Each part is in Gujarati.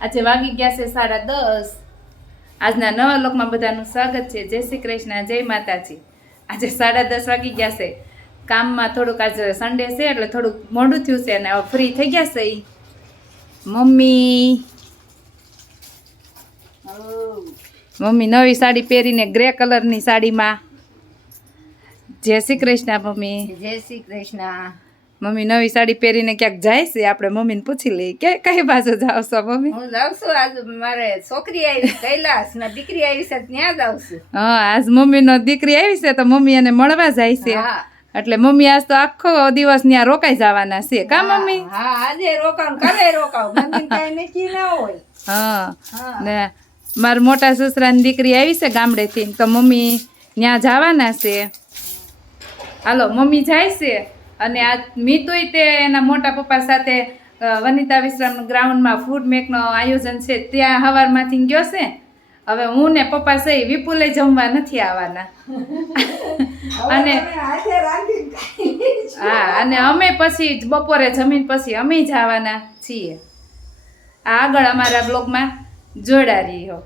આજે વાગી ગયા છે 10:30। આજના નવા લોકમાં બધાનું સ્વાગત છે। જય શ્રી કૃષ્ણ, જય માતાજી। આજે 10:30 વાગી ગયા છે। કામમાં થોડુંક આજે સન્ડે છે એટલે થોડુંક મોડું થયું છે અને હવે ફ્રી થઈ ગયા છે। મમ્મી નવી સાડી પહેરીને ગ્રે કલરની સાડીમાં। જય શ્રી કૃષ્ણ મમ્મી। જય શ્રી કૃષ્ણ। મમ્મી નવી સાડી પહેરીને ક્યાંક જાય છે, આપણે મમ્મીને પૂછી લઈએ કે કઈ બાજુ જાવ છો મમ્મી? હું જાઉં છું આજ મારે છોકરી આવી કૈલાસ ને દીકરી આવી છે ત્યાં જાઉં છું। હા, આજ મમ્મીનો દીકરી આવી છે તો મમ્મી એને મળવા જાય છે। હા એટલે મમ્મી આજ તો આખો દિવસ ત્યાં રોકાઈ જવાના છે કા મમ્મી? હા આજે રોકાવ કાલે રોકાવ મમ્મી કઈ નક્કી ના હોય। હા ને મારા મોટા સસરાની દીકરી આવી છે ગામડેથી તો મમ્મી ત્યાં જવાના છે। હાલો મમ્મી જાય છે અને આ મીતુય તે એના મોટા પપ્પા સાથે વનિતા વિશ્રામ ગ્રાઉન્ડમાં ફૂડ મેકનો આયોજન છે ત્યાં સવારમાંથી ગયો છે। હવે હું ને પપ્પા સહી વિપુલે જમવા નથી આવવાના અને હા અને અમે પછી બપોરે જમીન પછી અમે જવાના છીએ। આગળ અમારા બ્લોગમાં જોડા રહીયો।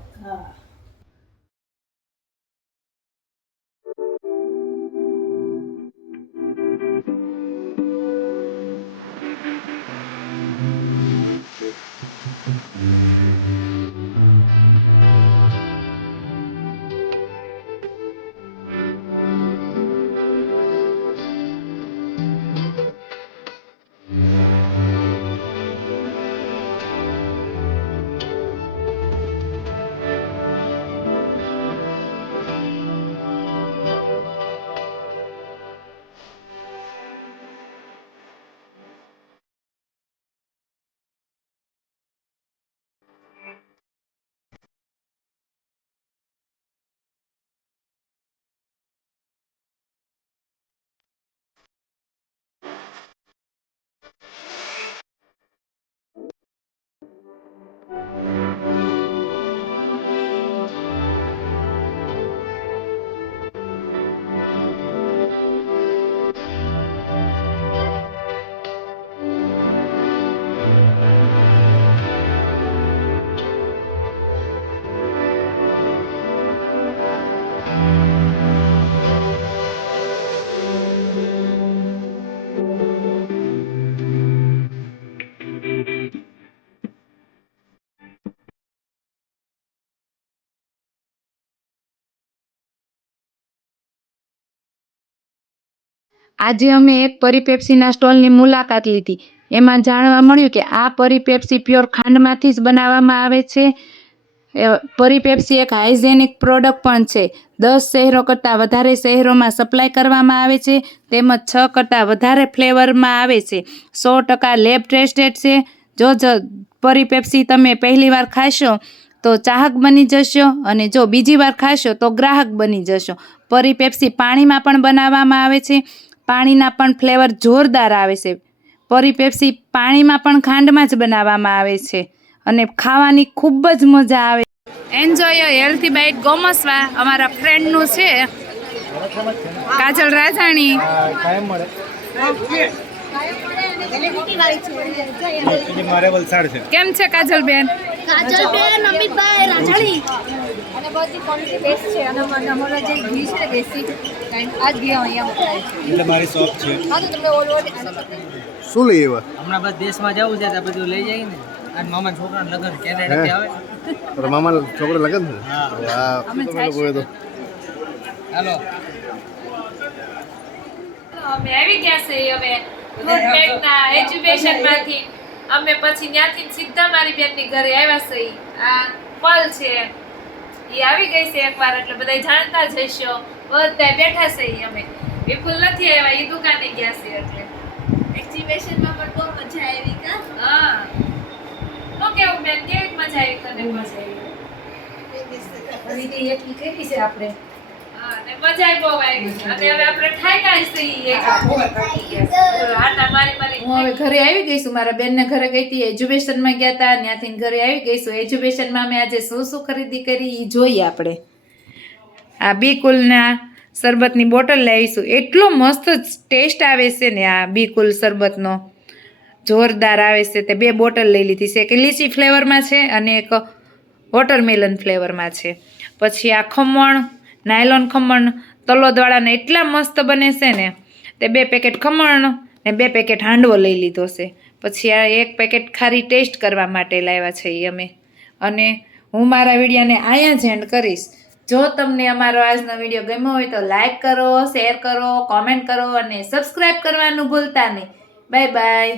આજે અમે એક પરિપેપ્સીના સ્ટોલની મુલાકાત લીધી। એમાં જાણવા મળ્યું કે આ પરિપેપ્સી પ્યોર ખાંડમાંથી જ બનાવવામાં આવે છે। પરિપેપ્સી એક હાઇજેનિક પ્રોડક્ટ પણ છે। 10 શહેરો કરતાં વધારે શહેરોમાં સપ્લાય કરવામાં આવે છે તેમજ 6 કરતાં વધારે ફ્લેવરમાં આવે છે। 100% લેબ ટેસ્ટેડ છે। જો પરિપેપ્સી તમે પહેલી વાર ખાશો તો ચાહક બની જશો અને જો બીજી વાર ખાશો તો ગ્રાહક બની જશો। પરિપેપ્સી પાણીમાં પણ બનાવવામાં આવે છે। પાણીના પણ ફ્લેવર જોરદાર આવે છે। પરિપેપ્સી પાણીમાં પણ ખાંડમાં જ બનાવવામાં આવે છે અને ખાવાની ખૂબ જ મજા આવે। એન્જોય હેલ્થી બાઇટ ગોમસવા અમારા ફ્રેન્ડનું છે કાજલ રાજાણી। કેમ છે કાજલબેન? કાજલબેન અમિતભાઈ રાજાણી અને બધી ક્વોલિટી બેસ્ટ છે અને અમારા જે ઘી છે દેશી આજ ઘી અહીંયા મોકલાય છે એટલે મારી શોપ છે। હા તો તમને ઓલરેડી શું લઈ આવ્યા? હમણાં બસ દેશમાં જવું છે તો બધું લઈ જઈએ ને આજ મામા છોકરાના લગ્ન કેનેડાથી આવે તારા મામા છોકરો લગન છે? વાહ અમે તો લોકો એ તો હાલો અમે આવી ગયા છે હવે ફૂડમેકના એજ્યુકેશનમાંથી અમે પછી ત્યાંથી સીધા મારી બેનની ઘરે આવ્યા છે। આ પલ છે એ આવી ગઈ છે એકવાર એટલે બધા જાણતા જ હશો। બધા બેઠા છે અમે વિપુલ નથી આવ્યા એ દુકાને ગયા છે એટલે એક્ઝિબિશનમાં પણ બહુ મજા આવી કા હા તો કેવું બેન કેવી મજા આવી તને? મજા ખરીદી એટલી કરી છે આપણે હા ને મજા બહુ આવી અને હવે આપણે ઠાક્યા છીએ આટા મારી હું હવે ઘરે આવી ગઈ છું। મારા બેનને ઘરે ગઈ હતી એજ્યુકેશનમાં ગયા હતા ત્યાંથી ઘરે આવી ગઈ છું। એજ્યુકેશનમાં અમે આજે શું ખરીદી કરી એ જોઈએ આપણે। આ બીકુલના શરબતની બોટલ લાવીશું। એટલો મસ્ત ટેસ્ટ આવે છે ને આ બીકુલ શરબતનો। જોરદાર આવે છે. તે 2 બોટલ લઈ લીધી છે, એક લીચી ફ્લેવરમાં છે અને એક વોટરમેલન ફ્લેવરમાં છે. પછી આ ખમણ, નાયલોન ખમણ તલોદવાળાને એટલા મસ્ત બને છે ને, તે 2 પેકેટ ખમણ ને 2 પેકેટ હાંડવો લઈ લીધો છે. પછી આ 1 પેકેટ ખારી ટેસ્ટ કરવા માટે લાવ્યા છે ઈ અમે. અને હું મારા વિડીયોને અહીંયા જ એન્ડ કરીશ. જો તમને અમારો આજનો વિડીયો ગમ્યો હોય તો લાઈક કરો, શેર કરો, કોમેન્ટ કરો અને સબસ્ક્રાઈબ કરવાનું ભૂલતા નહીં. Bye bye.